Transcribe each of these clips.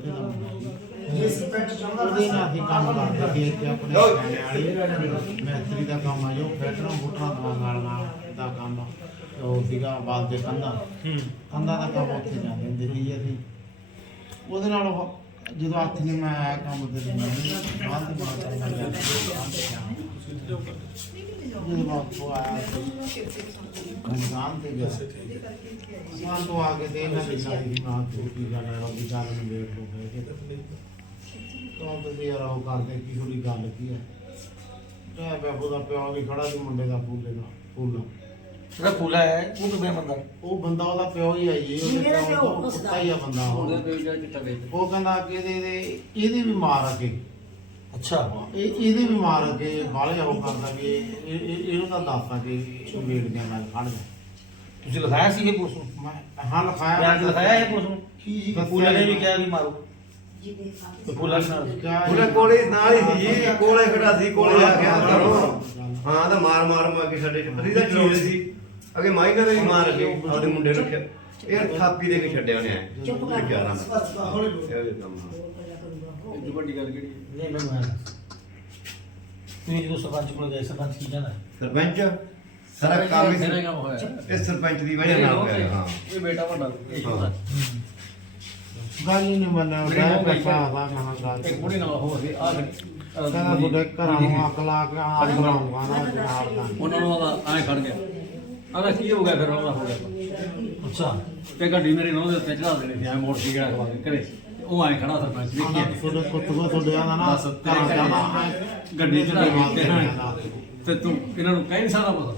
ਜੇ ਸਰਪੰਚ ਚਾਹੁੰਦਾ ਉਹਦੇ ਨਾਲ ਹੀ ਕੰਮ ਕਰਦੇ ਸੀ ਇੱਥੇ ਆਪਣੇ ਵਾਲੀ। ਮੈਸਤਰੀ ਦਾ ਕੰਮ ਆ ਜੋ ਫੈਟਰਾਂ ਫੁੱਟਰਾਂ ਦਵਾਉਣ ਵਾਲਾ ਦਾ ਕੰਮ ਉਹ ਸੀਗਾ ਬਾਦ ਦੇ ਕੰਧਾਂ। ਕੰਧਾਂ ਦਾ ਕੰਮ ਉੱਥੇ ਜਾਂਦੇ ਹੁੰਦੇ ਸੀ ਅਸੀਂ। ਉਹਦੇ ਨਾਲ ਉਹ ਜਦੋਂ ਹੱਥ ਨਹੀਂ ਮੈਂ ਆਇਆ ਕੰਮ ਤੇ ਤੇ ਮੈਂ ਬਾਅਦ ਦੇ ਬਾਅਦ ਮੈਂ ਗਿਆ। ਜਦੋਂ ਬਾਅਦ ਉਹ ਆਇਆ ਦੁਕਾਨ ਤੇ ਗਿਆ ਦੁਕਾਨ ਤੋਂ ਆ ਕੇ ਤੇ ਇਹਨਾਂ ਦੇ ਸਾਰੀ। ਦੀ ਮਾਂ ਤੋਂ ਕੀ ਗੱਲ ਹੈ ਰੋਟੀ ਚਾਲ ਨੂੰ ਵੇਟ ਹੋ ਗਏ ਤੋਂ। ਤੁਸੀਂ ਯਾਰ ਉਹ ਕਰਦੇ ਕੀ ਥੋੜੀ ਗੱਲ ਕੀ ਹੈ? ਤੇ ਬਾਬੂ ਦਾ ਪਿਓ ਵੀ ਖੜਾ ਸੀ ਮੁੰਡੇ ਦਾ ਫੂਲੇ ਦਾ ਫੂਲਾ। ਜਿਹੜਾ ਫੂਲਾ ਹੈ ਉਹ ਕਿਵੇਂ ਬੰਦਾ? ਉਹ ਬੰਦਾ ਉਹਦਾ ਪਿਓ ਹੀ ਹੈ ਜੀ ਉਹਦੇ ਕਿਹੜਾ ਪਿਓ ਪਿਓ? ਤੋਂ ਕੁੱਤਾ ਹੀ ਆ ਬੰਦਾ ਉਹ। ਅੱਛਾ ਉਹ ਕਹਿੰਦਾ ਕਿ ਇਹਦੇ ਇਹਦੇ- ਇਹਦੀ ਵੀ ਮਾਰ ਅੱਗੇ ਇਹ ਇਹਦੀ ਵੀ ਮਾਰ ਅੱਗੇ ਬਾਲੇ ਉਹ ਕਰਦਾ ਵੀ ਇਹ- ਇਹ- ਇਹ- ਇਹਨੂੰ ਤਾਂ ਦੱਸਦਾ ਕਿ ਇਹ ਵੇੜ ਗਿਆ ਮੈਂ ਖੜ ਜਾ ਤੁਸੀਂ ਲਿਖਾਇਆ ਸੀ ਇਹ ਪੁਲਿਸ ਨੂੰ? ਮੈਂ ਹਾਂ ਲਿਖਾਇਆ ਬਿਆਨ 'ਚ ਲਿਖਾਇਆ ਇਹ ਪੁਲਿਸ ਨੂੰ? ਕੀ ਤੇ ਫੂਲਾ ਨੇ ਵੀ ਕਿਹਾ ਵੀ ਮਾਰੋ। ਤੇ ਫੂਲਾ ਨੇ ਨਾਲ ਕਿਆ ਉਹਨੇ ਕੋਲੇ ਨਾਲ ਹੀ ਸੀ ਜੀ ਕੋਲੇ ਖੜਾ ਸੀ ਕੋਲੇ ਆ ਗਿਆ। ਘਰੋਂ ਹਾਂ। ਤਾਂ ਮਾਰ ਮਾਰ ਮਾਰ ਕੇ ਸਾਡੇ ਫਰੀ ਦਾ ਚਲਾਉਂਦੇ ਸੀ। ਅਗੇ ਮਾਈਨਾ ਦੇ ਵੀ ਮਾਰ ਕੇ ਉਹਦੇ ਮੁੰਡੇ ਨੂੰ ਰੱਖਿਆ। ਇਹ ਥਾਪੀ ਦੇ ਕੇ ਛੱਡਿਆ ਉਹਨੇ। ਚੁੱਪ ਕਰ ਗਿਆਰਾਂ ਬਸ ਬਸ ਬਸ, ਹੌਲੀ ਬੋਲ। ਇਹ ਕੰਮ ਹਾਂ। ਇਹ ਵੱਡੀ ਗੱਲ ਕਿਹੜੀ ਨਹੀਂ ਮੈਨੂੰ ਹੈ ਤੁਸੀਂ ਜਦੋਂ ਸਰਪੰਚ ਕੋਲ ਗਏ ਸਰਪੰਚ ਕੀ ਕਹਿੰਦਾ? ਸਰਪੰਚ? ਸਾਰਾ ਕੰਮ ਹੀ ਤੇਰਾ ਕੰਮ ਹੋਇਆ। ਇਹ ਸਰਪੰਚ ਦੀ ਵਜ੍ਹਾ ਨਾਲ ਹੋਇਆ ਹਾਂ। ਇਹ ਬੇਟਾ ਵੱਡਾ ਇਹ ਛੋਟਾ ਗੱਲ ਹੀ ਨਹੀਂ ਮੰਨਿਆ ਮੇਰੇ ਮੈਂ ਮੂੰਹ ਗਈ ਪੈਸਾ ਆਦਾ ਕਹਾਂ ਗੱਲ ਇੱਕ ਕੁੜੀ ਨਾਲ ਹੋ ਗਈ ਆ ਕਹਿੰਦਾ ਤੁਹਾਡੇ ਘਰਾਂ ਨੂੰ ਅੱਗ ਲਾ ਕੇ ਬਣਾਉਂਗਾ ਨਾ ਜਨਾਬ ਦਾ। ਉਹਨਾਂ ਨੂੰ ਆਦਾ ਐ ਖੜ ਗਿਆ। ਆਦਾ ਕੀ ਹੋ ਗਿਆ ਫਿਰ ਉਹਨਾਂ ਹੋ ਗਿਆ? ਅੱਛਾ ਤੇ ਗੱਡੀ ਮੇਰੇ ਨੋਹ ਦੇ ਉੱਤੇ ਚੜਾ ਦੇਣੀ ਸੀ ਐ ਮੋਟਰ ਸਾਈਕਲ ਖਵਾ ਕੇ ਘਰੇ। ਤੇ ਉਹ ਐ ਖੜਾ ਸਰਪੰਚ ਵੇਖੀ ਐ ਤੁਹਾਡੇ ਕੁੱਤੂਆ ਤੁਹਾਡੇ ਆਦਾ ਨਾ ਬਸ ਤੇਰੇ ਘਰੇ ਨਾ ਗੱਡੀ ਚੜਾ ਕੇ ਤੇ ਹਾਂ। ਤੇ ਤੂੰ ਇਹਨਾਂ ਨੂੰ ਕਹਿ ਨਹੀਂ ਸਕਦਾ ਪਤਾ।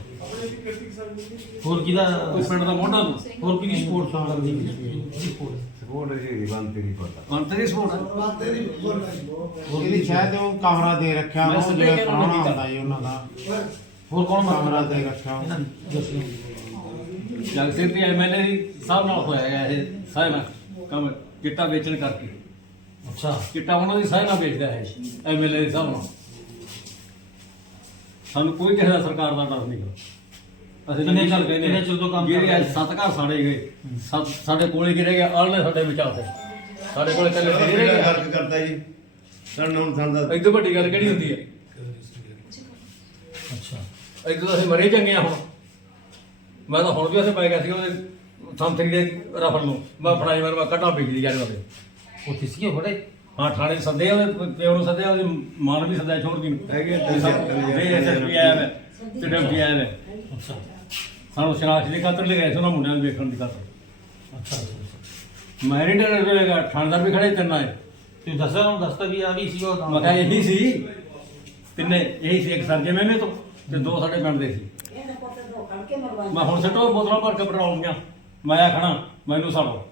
ਹੋਰ ਕਿਹਦਾ? ਕੋਈ ਪਿੰਡ ਦਾ ਮੋਢਾ ਤੂੰ ਹੋਰ ਕਿਹਦੀ ਸਪੋਰਟ ਕਰਦੀ ਜੀ ਸਪੋਰਟ ਸਪੋਰਟ ਜੀ ਬੰਦ ਤੇਰੀ ਪਤਾ ਮਨ ਤੇਰੀ ਸਪੋਰਟ ਬਾਤ ਤੇਰੀ ਰਹੀ ਇਹਦੀ ਸ਼ਾਇਦ ਉਹ ਕਮਰਾ ਦੇ ਰੱਖਿਆ ਉਹ ਜਿਹੜਾ ਨਹੀਂ ਹੁੰਦਾ ਜੀ ਉਹਨਾਂ ਦਾ। ਹੋਰ? ਕੌਣ ਕਮਰਾ ਦੇ ਰੱਖਿਆ ਜਗਸੀਰ ਦੀ ਐਮਐਲਏ ਦੀ ਸਭ ਨਾਲ ਹੋਇਆ ਹੈ ਇਹ ਸਾਹਿਬ ਕੰਮ ਚਿੱਟਾ ਵੇਚਣ ਕਰਕੇ। ਅੱਛਾ। ਚਿੱਟਾ ਉਹਨਾਂ ਦੀ ਸਾਹਿਬ ਨਾਲ ਵੇਚਦਾ ਹੈ ਐਮਐਲਏ ਸਭ ਨਾਲ। ਸਾਨੂੰ ਕੋਈ ਕਿਸੇ ਦਾ ਸਰਕਾਰ ਦਾ ਡਰ ਨਹੀਂ। ਅਸੀਂ ਕਿੰਨੇ ਚਿਰ- ਕਿੰਨੇ ਚਿਰ ਤੋਂ ਕੰਮ ਜਿਹੜੇ ਕਰ ਰਹੇ? ਅੱਜ ਸੱਤ ਘਰ ਸਾੜੇ ਗਏ ਸੱਤ ਸਾਡੇ ਕੋਲੇ ਕੀ ਰਹਿ ਗਿਆ ਆਲਣੇ ਸਾਡੇ ਵਿਚਾਰ ਤੇ। ਸਾਡੇ ਕੋਲੇ ਕੱਲੇ ਨਹੀਂ ਰਹਿ ਗਿਆ ਫ਼ਰਕ ਕਰਦਾ ਜੀ। ਸਾਨੂੰ ਹੁਣ ਸਾਨੂੰ ਇਦੋਂ ਵੱਡੀ ਗੱਲ ਕਿਹੜੀ ਹੁੰਦੀ ਹੈ? ਅੱਛਾ। ਇਦੋਂ ਤਾਂ ਅਸੀਂ ਮਰੇ ਚੰਗੇ ਆ ਹੁਣ। ਮੈਂ ਤਾਂ ਹੁਣ ਵੀ ਅਸੀਂ ਪੈ ਗਿਆ ਸੀ ਉਹਦੇ ਸੰਤਰੀ ਦੇ ਰਫਲ ਨੂੰ। ਮੈਂ ਫੜਾਈ ਵਾਰ ਮੈਂ ਕੱਢਾਂ ਬਿਜਲੀ ਜਾਰੇ ਵਾਲੇ ਉੱਥੇ ਸੀ ਬੜੇ ਹਾਂ ਥਾਣੇ ਸੱਦੇ ਉਹਦੇ ਪਿਓ ਨੂੰ ਸੱਦਿਆ ਉਹਦੀ ਮਾਂ ਨੂੰ ਵੀ ਸੱਦਿਆ ਛੋੜ ਦੀ ਹੈਗੇ ਇਹ ਐਸਐਸਪੀ ਆਇਆ ਵੇ ਤੇ ਡਿਪਟੀ ਆਇਆ ਵੇ ਅੱਛਾ। ਸਾਨੂੰ ਸ਼ਰਾਸ਼ ਦੇ ਖਾਤਰ ਲੈ ਗਏ ਸੀ ਉਹਨਾਂ ਮੁੰਡਿਆਂ ਨੂੰ ਵੇਖਣ ਦੀ ਖਾਤਰ। ਅੱਛਾ ਅੱਛਾ। ਮੈਂ ਨਹੀਂ ਡਰ ਰਹੇਗਾ ਥਾਣੇਦਾਰ ਵੀ ਖੜੇ ਤਿੰਨ ਆਏ। ਤੁਸੀਂ ਦੱਸਿਆ ਉਹਨੂੰ ਦੱਸਤਾ ਵੀ ਆ ਵੀ ਸੀ ਉਹ ਮੈਂ ਕਿਹਾ ਇਹੀ ਸੀ ਤਿੰਨੇ ਇਹੀ ਸੀ ਇੱਕ ਸਰਜੇ ਮੈਨੇ ਤੋਂ ਤੇ ਦੋ ਸਾਡੇ ਪਿੰਡ ਦੇ ਸੀ। ਮੈਂ ਹੁਣ ਸਟੋ ਬੋਤਲਾਂ ਭਰ ਕੇ ਪੈਟਰੋਲ ਦੀਆਂ ਮੈਂ ਆ ਖਣਾ ਮੈਨੂੰ ਸਾੜੋ।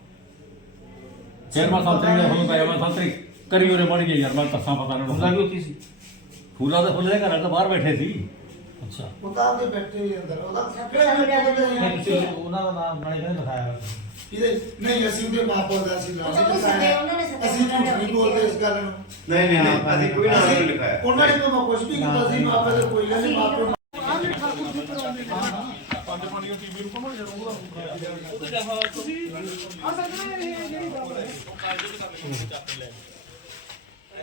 ਫਿਰ ਮੈਂ ਸੰਤਰੀ ਦੇ ਹੁਣ ਪਿਆ ਮੈਂ ਸੰਤਰੀ ਕਰੀ ਉਰੇ ਮੜ ਗਈ ਯਾਰ ਮੈਂ ਦੱਸਾਂ ਪਤਾ ਨਾ ਹੁੰਦਾ ਵੀ ਉੱਥੇ ਸੀ। ਫੂਲਾ ਦੇ ਫੁੱਲੇ ਦੇ ਘਰਾਂ ਤੋਂ ਬਾਹਰ ਬੈਠੇ ਸੀ। ਅੱਛਾ। ਮੁਤਾਬ ਦੇ ਬੈਠੇ ਵੀ ਅੰਦਰ ਉਹਦਾ ਬੋਲਦੇ ਨਹੀਂ ਤੁਸੀਂ ਉਹਨਾਂ ਦਾ ਨਾਮ ਨਾਲੇ ਕਹਿੰਦੇ ਲਿਖਾਇਆ। ਇਹਦੇ ਨਹੀਂ ਅਸੀਂ ਉਹਦੇ ਮਾਪੇ ਦਾ ਸੀ ਸੱਦੇ, ਉਹਨਾਂ ਨੇ ਸੱਦੇ, ਅਸੀਂ ਉਹਨਾਂ ਨੇ ਝੂਠ ਨਹੀਂ ਬੋਲਦੇ ਇਸ ਗੱਲ ਨੂੰ। ਨਹੀਂ ਨਹੀਂ ਨਹੀਂ ਅਸੀਂ ਕੋਈ ਨਾਮ ਨਹੀਂ ਲਿਖਾਇਆ। ਉਹਨਾਂ ਨੇ ਤਾਂ ਕੁਝ ਵੀ ਕੀਤਾ ਸੀ ਮਾਪੇ ਦੇ ਕੋਈ ਗੱਲ ਨਹੀਂ ਮਾਪੇ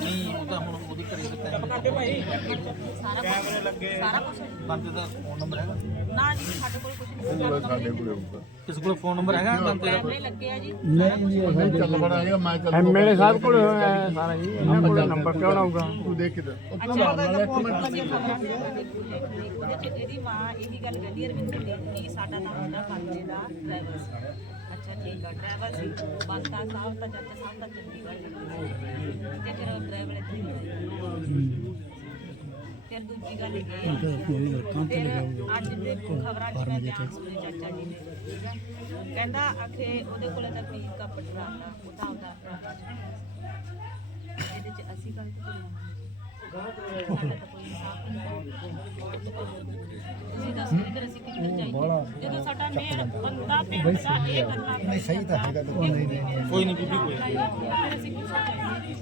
ਨਹੀਂ ਉਹ ਤਾਂ ਹੁਣ ਉਹਦੀ ਤੇ ਟਾਈਮ ਕੈਮਰੇ ਲੱਗੇ ਸਾਰਾ ਕੁਝ ਬੰਦੇ ਦਾ ਫੋਨ ਨੰਬਰ ਹੈਗਾ? ਨਾ ਜੀ ਸਾਡੇ ਕੋਲ ਕੁਝ ਨਹੀਂ। ਸਾਡੇ ਕੋਲ ਕਿਸੇ ਕੋਲ ਫੋਨ ਨੰਬਰ ਹੈਗਾ? ਬੰਦੇ ਦਾ ਕੈਮਰੇ ਲੱਗੇ ਆ ਜੀ। ਐਮਐਲਏ ਸਾਹਿਬ ਕੋਲ ਹੋਇਆ ਸਾਰਾ ਜੀ ਇਹਨਾਂ ਕੋਲ ਨੰਬਰ ਕਿਉਂ ਨਾ ਹੋਊਗਾ? ਤੂੰ ਦੇਖ ਕਿਧਰ ਅੱਛਾ ਉਹਦੇ ਚ ਇਹਦੀ ਮਾਂ ਇਹੀ ਗੱਲ ਕਹਿੰਦੀ ਹੈ ਰਵਿੰਦਰ ਕਿ ਸਾਡਾ ਤਾਂ ਮੁੰਡਾ ਫਾਂਦੇ ਦਾ ਡਰਾਈਵਰ ਸੀ। ਅੱਛਾ ਠੀਕ ਆ ਡਰਾਈਵਰ ਸੀ ਬੰਤਾ ਸਾਹਿਬ ਤਾਂ ਜੱਟ ਸਾਹਿਬ ਤਾਂ ਚੰਡੀਗੜ੍ਹ ਲੱਗੇ ਸੀ ਤੇ ਫਿਰ ਡਰਾਈਵਰ ਇੱਥੇ ਹੀ ਹੋਇਆ। ਫਿਰ ਦੂਜੀ ਗੱਲ ਇਹ ਹੈ ਫਿਰ ਅੱਜ ਦੇ ਖਬਰਾਂ 'ਚ ਮੈਂ ਧਿਆਨ ਸੁਣੀ ਚਾਚਾ ਜੀ ਨੇ ਠੀਕ ਹੈ। ਕਹਿੰਦਾ ਆਖੇ ਉਹਦੇ ਕੋਲੇ ਤਾਂ ਪੀਰ ਦਾ ਪਟਨਾ ਦਾ ਉਹ ਤਾਂ ਆਪਦਾ ਭਰਾ ਸੀ। ਇਹਦੇ 'ਚ ਅਸੀਂ ਗਲਤ ਕਿਉਂ ਸਾਡਾ ਤਾਂ ਕੋਈ ਇਨਸਾਫ ਨਹੀਂ ਤੁਸੀਂ ਦੱਸੋ ਕਿ ਅਸੀਂ ਕਿੱਧਰ ਜਾਈਏ? ਜਦੋਂ ਸਾਡਾ ਮੇਨ ਬੰਦਾ ਪਿੰਡ ਦਾ ਇਹ ਗੱਲਾਂ ਨਹੀਂ ਸਹੀ ਤਾਂ ਹੈਗਾ ਨਹੀਂ ਨਹੀਂ ਕੋਈ ਨਹੀਂ ਬੀਬੀ ਕੋਈ ਅਸੀਂ ਕਿਉਂ ਸੋਚਾਂਗੇ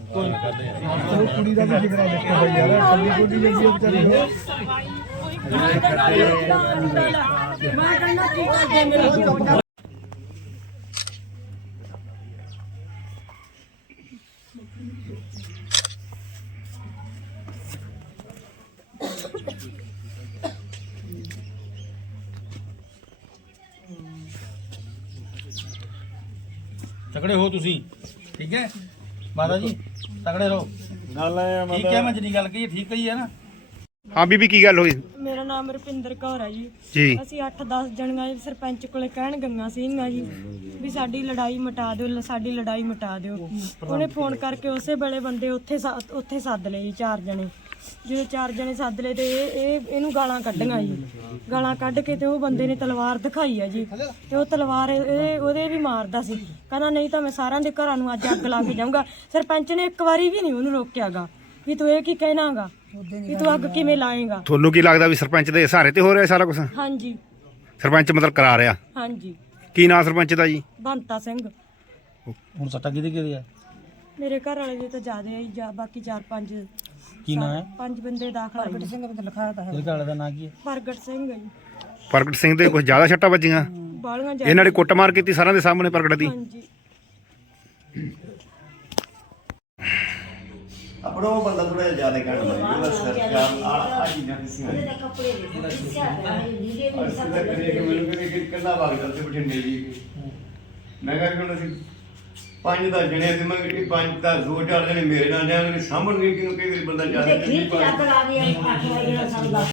ਉਹ ਕੁੜੀ ਦਾ ਵੀ ਜਿਗਰਾ ਦੇਖਿਆ ਹੋਇਆ ਯਾਰ ਕੱਲੀ ਕੁੜੀ ਜਿਹੜੀ ਉਹ ਵਿਚਾਰੀ ਸਫ਼ਾਈ ਕੋਈ ਤਕੜੇ ਹੋ ਤੁਸੀਂ। ਠੀਕ ਹੈ? ਮਾਤਾ ਜੀ ਤਕੜੇ ਰਹੋ। ਗੱਲ ਐ ਠੀਕ ਹੈ ਮੈਂ ਜਿਹੜੀ ਗੱਲ ਕਹੀ ਹੈ, ਠੀਕ ਹੀ ਹੈ ਨਾ? ਹਾਂ ਬੀਬੀ ਕੀ ਗੱਲ ਹੋਈ? ਮੇਰਾ ਨਾਮ ਰੁਪਿੰਦਰ ਕੌਰ ਹੈ ਜੀ। ਜੀ। ਅਸੀਂ 8-10 ਜਣੀਆਂ ਜੀ ਸਰਪੰਚ ਕੋਲੇ ਕਹਿਣ ਗਈਆਂ ਸੀਗੀਆਂ ਜੀ ਵੀ ਸਾਡੀ ਲੜਾਈ ਮਿਟਾ ਦਿਓ ਲ- ਸਾਡੀ ਲੜਾਈ ਮਿਟਾ ਦਿਓ। ਉਹਨੇ ਫੋਨ ਕਰਕੇ ਉਸੇ ਵੇਲੇ ਬੰਦੇ ਉੱਥੇ ਸਾ- ਉੱਥੇ ਸੱਦ ਲਏ ਜੀ ਚਾਰ ਜਣੇ। ਜਦੋਂ ਚਾਰ ਜਣੇ ਸੱਦ ਲਏ ਤੇ ਇਹ ਇਹ ਇਹਨੂੰ ਗਾਲਾਂ ਕੱਢੀਆਂ ਜੀ। ਗਾਲਾਂ ਕੱਢ ਕੇ ਤੇ ਉਹ ਬੰਦੇ ਨੇ ਤਲਵਾਰ ਦਿਖਾਈ ਹੈ ਜੀ। ਤੇ ਉਹ ਤਲਵਾਰ ਇਹ ਉਹਦੇ ਵੀ ਮਾਰਦਾ ਸੀ। ਕਹਿੰਦਾ ਨਹੀਂ ਤਾਂ ਮੈਂ ਸਾਰਿਆਂ ਦੇ ਘਰਾਂ ਨੂੰ ਅੱਜ ਅੱਗ ਲਾ ਕੇ ਜਾਊਂਗਾ। ਸਰਪੰਚ ਨੇ ਇੱਕ ਵਾਰੀ ਵੀ ਨਹੀਂ ਉਹਨੂੰ ਰੋਕਿਆਗਾ ਵੀ ਤੂੰ ਇਹ ਕੀ ਕਹਿਣਾਗਾ? ਵੀ ਤੂੰ ਅੱਗ ਕਿਵੇਂ ਲਾਏਗਾ? ਤੁਹਾਨੂੰ ਕੀ ਲੱਗਦਾ ਵੀ ਸਰਪੰਚ ਦੇ ਸਹਾਰੇ ਤੇ ਹੋ ਰਿਹਾ ਸਾਰਾ ਕੁਝ ਹਾਂਜੀ। ਸਰਪੰਚ ਮਤਲਬ ਕਰਾ ਰਿਹਾ। ਹਾਂਜੀ। ਕੀ ਨਾਂ ਸਰਪੰਚ ਦਾ ਜੀ? ਬੰਤਾ ਸਿੰਘ। ਹੁਣ ਸੱਟਾ ਕਿਹਦੇ ਕਿਹਦੇ ਆ? ਮੇਰੇ ਘਰ ਵਾਲੇ ਦੇ ਤਾਂ ਜ਼ਿਆਦਾ ਹੀ ਜਾ ਬਾਕੀ ਚਾਰ ਪੰਜ ਕੀ ਨਾਂ ਹੈ? ਪੰਜ ਬੰਦੇ ਦਾਖਲ ਪ੍ਰਗਟ ਸਿੰਘ ਤੇਰੇ ਘਰ ਵਾਲੇ ਦਾ ਨਾਂ ਕੀ ਹੈ? ਪ੍ਰਗਟ ਸਿੰਘ ਹੈ ਜੀ। ਪ੍ਰਗਟ ਸਿੰਘ ਦੇ ਕੁਝ ਜ਼ਿਆਦਾ ਛੱਟਾਂ ਵੱਜੀਆਂ? ਬਾਲੀਆਂ ਜਾ ਇਹਨਾਂ ਨੇ ਕੁੱਟਮਾਰ ਕੀਤੀ ਸਾਰਿਆਂ ਦੇ ਸਾਹਮਣੇ ਪ੍ਰਗਟ ਦੀ। ਹਾਂਜੀ। ਆਪਣਾ ਉਹ ਬੰਦਾ ਥੋੜਾ ਜ਼ਿਆਦਾ ਕੱਢ ਲਿਆ ਉਹਦਾ ਸਿਰ ਆ ਆ ਚੀਜ਼ਾਂ ਕਿਸੀਆਂ ਨੇ ਕੱਪੜੇ ਦੇ ਲੀੜੇ ਵੀ ਅਸੀਂ ਤਾਂ ਕਰੀਏ ਕਿ ਮੈਨੂੰ ਕਹਿੰਦੇ ਕਿ ਕੱਲਾ ਵਗਦਾ ਤੇ ਬਠਿੰਡੇ ਜੀ। ਮੈਂ ਕਿਹਾ ਕਿ ਹੁਣ ਅਸੀਂ ਪੰਜ ਦਾ ਜਣੇ ਤੇ ਮੈਂ ਇਹ ਪੰਜ ਦਾ ਦੋ ਚਾਰ ਜਣੇ ਮੇਰੇ ਨਾਲ ਨੇ ਸਾਹਮਣੇ ਕਿਉਂ ਕਈ ਵਾਰੀ ਬੰਦਾ ਜ਼ਿਆਦਾ ਨਹੀਂ ਖੀਚ ਅੱਗ ਲਾ ਗਈ 8 ਵਜੇ ਨਾਲ ਸਾਨੂੰ ਦੱਸ।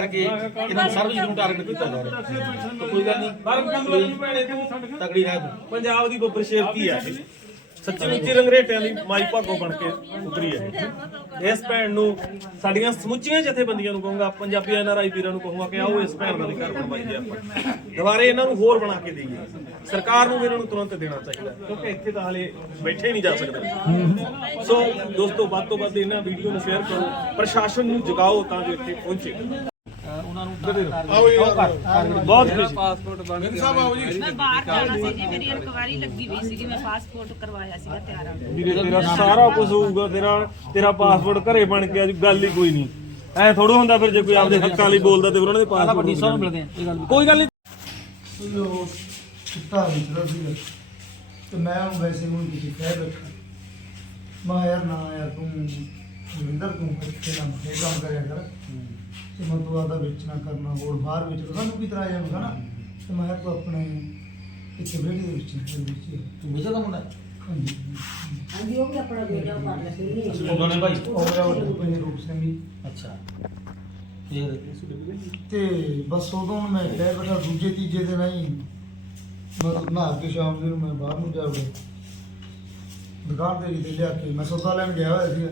ਕਰਕੇ ਇਹਨਾਂ ਨੂੰ ਸਰਵਿਸ ਨੂੰ ਟਾਰਗੇਟ ਕੀਤਾ ਜਾ ਰਿਹਾ। ਤਾਂ ਕੋਈ ਗੱਲ ਨਹੀਂ। ਤਗੜੀ ਰਹਿ ਤੂੰ ਪੰਜਾਬ ਦੀ ਬੱਬਰ ਸ਼ੇਰ ਕੀ ਹੈ ਸੱਚੀ ਮੁੱਚੀ ਰੰਗਰੇਟਿਆਂ ਦੀ ਮਾਈ ਭਾਗੋ ਬਣ ਕੇ ਉਤਰੀ ਹੈ। ਇਸ ਭੈਣ ਨੂੰ ਸਾਡੀਆਂ ਸਮੁੱਚੀਆਂ ਜਥੇਬੰਦੀਆਂ ਨੂੰ ਕਹੂੰਗਾ ਪੰਜਾਬੀ ਐਨਆਰਆਈ ਵੀਰਾਂ ਨੂੰ ਕਹੂੰਗਾ ਕਿ ਆਓ ਇਸ ਭੈਣ ਦੇ ਘਰ ਬਣਵਾਈਏ ਆਪਾਂ। ਦੁਬਾਰੇ ਇਹਨਾਂ ਨੂੰ ਹੋਰ ਬਣਾ ਕੇ ਦੇਈਏ। ਸਰਕਾਰ ਨੂੰ ਵੀ ਇਹਨਾਂ ਨੂੰ ਤੁਰੰਤ ਦੇਣਾ ਚਾਹੀਦਾ ਹੈ, ਕਿਉਂਕਿ ਇੱਥੇ ਤਾਂ ਹਲੇ ਬੈਠੇ ਹੀ ਨਹੀਂ ਜਾ ਸਕਦੇ। ਸੋ ਦੋਸਤੋ ਵੱਧ ਤੋਂ ਵੱਧ ਇਹਨਾਂ ਵੀਡੀਓ ਨੂੰ ਸ਼ੇਅਰ ਕਰੋ। ਪ੍ਰਸ਼ਾਸਨ ਨੂੰ ਜਗਾਓ ਤਾਂ ਜੋ ਇੱਥੇ ਪਹੁੰਚੇ। ਉਹਨਾਂ ਨੂੰ ਬਹੁਤ ਖੁਸ਼ੀ। ਮੈਂ ਬਾਹਰ ਜਾਣਾ ਸੀ ਜੀ ਮੇਰੀ ਇਨਕੁਆਰੀ ਲੱਗੀ ਹੋਈ ਸੀਗੀ ਮੈਂ ਪਾਸਪੋਰਟ ਕਰਵਾਇਆ ਸੀਗਾ ਤਿਆਰ ਆ ਵੀਰੇ ਤੇਰਾ ਸਾਰਾ ਕੁਝ ਹੋਊਗਾ ਤੇਰਾ ਤੇਰਾ ਪਾਸਪੋਰਟ ਘਰੇ ਬਣ ਕੇ ਅੱਜ ਗੱਲ ਹੀ ਕੋਈ ਨਹੀਂ। ਐ ਥੋੜਾ ਹੁੰਦਾ ਫਿਰ ਜੇ ਕੋਈ ਆਪਦੇ ਹੱਕਾਂ ਲਈ ਬੋਲਦਾ ਤੇ ਫਿਰ ਉਹਨਾਂ ਦੇ ਪਾਸਪੋਰਟ ਸਾਹਿਬ ਨੂੰ ਮਿਲਦੇ ਆ ਕੋਈ ਗੱਲ ਨਹੀਂ। ਉਹ ਚਿੱਟਾ ਵਿਚਦਾ ਸੀ ਤੇ ਮੈਂ ਉਹਨੂੰ ਵੈਸੇ ਨੂੰ ਕਿਸੇ ਕਹਿ ਬੈਠਾ। ਮੈਂ ਯਾਰ ਨਾ ਯਾਰ ਤੂੰ ਵਿੰਦਰ ਤੂੰ ਇੱਥੇ ਨਾ ਕੰਮ ਕਰਿਆ ਕਰ। ਤੇ ਮੈਂ ਤੂੰ ਆਦਾ ਵੇਚਣਾ ਕਰਨਾ ਹੋਰ ਬਾਹਰ ਵੇਚਣਾ ਸਾਨੂੰ ਕੀ ਤਰ੍ਹਾਂ ਜਾਊਗਾ ਨਾ ਤੇ ਮੈਂ ਕਿਹਾ ਤੂੰ ਆਪਣੇ ਇੱਥੇ ਵਿਹੜੇ ਦੇ ਵਿੱਚ ਵੇਚੀ ਤੂੰ ਮੇਜਾ ਦਾ ਮੁੰਡਾ ਹੈ? ਹਾਂਜੀ। ਮੁੰਡਾ ਨੇ। ਭਾਈ? ਉਹ ਮੇਰਾ ਵੱਡਾ ਭਾਈ ਰੂਪ ਸਿੰਘ ਜੀ। ਅੱਛਾ। ਫਿਰ? ਤੇ ਬਸ ਉਦੋਂ ਮੈਂ ਕਹਿ ਬੈਠਾ ਦੂਜੇ ਤੀਜੇ ਦਿਨ ਆਈ। ਮਤਲਬ ਨਹਾ ਕੇ ਸ਼ਾਮ ਨੂੰ ਮੈਂ ਬਾਹਰ ਨੂੰ ਜਾ ਵੜਿਆ। ਦੁਕਾਨ ਤੇ ਕਿਤੇ ਲਿਆ ਕੇ ਮੈਂ ਸੌਦਾ ਲੈਣ ਗਿਆ ਹੋਇਆ ਸੀ